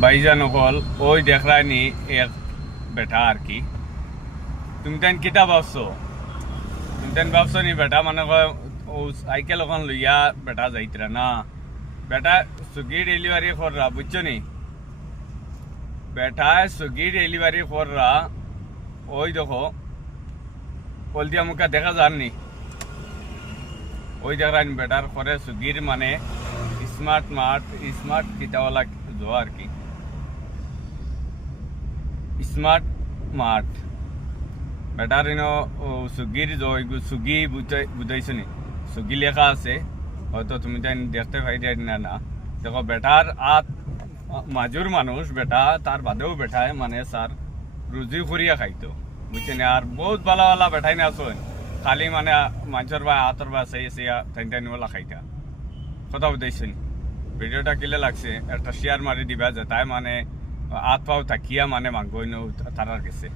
ভাইজান হল ওই দেখরানি এক বেটা আর কি তুমি তেন কিতা ভাবছো তুমি তেন ভাবছো নি বেটা মানে ও সাইকেল ওখান লইয়া বেটা যাইতরা না বেটা সুইগি ডেলিভারি কররা বুঝছো নি বেটা সুইগি ডেলিভারি কররা ওই দেখো হলদিয়া মুখা দেখা যাননি ওই দেখরানি বেটার করে সুইগির মানে স্মার্ট কিতাওয়ালা জো আর কি স্মার্ট মার্ট বেটার সুইগির সুইগি বুঝাইছো নি সুইগি লেখা আছে হয়তো তুমি তাই দেখতে পাই না না দেখো বেটার মাজুর মানুষ বেটা তার বাদেও বেটায় মানে স্যার রুজি করিয়া খাইতো বুঝছেন আর বহুত ভালো ভালো বেটাই না আসুন খালি মানে মানুষের বা হাতর বা সেই তাই ওলা খাইতা কথা বুঝাইছেন ভিডিওটা কিলে লাগছে একটা শেয়ার মারি দিবা যে তাই মানে হাত পাও থাকিয়া মানে মাংস তারার গেছে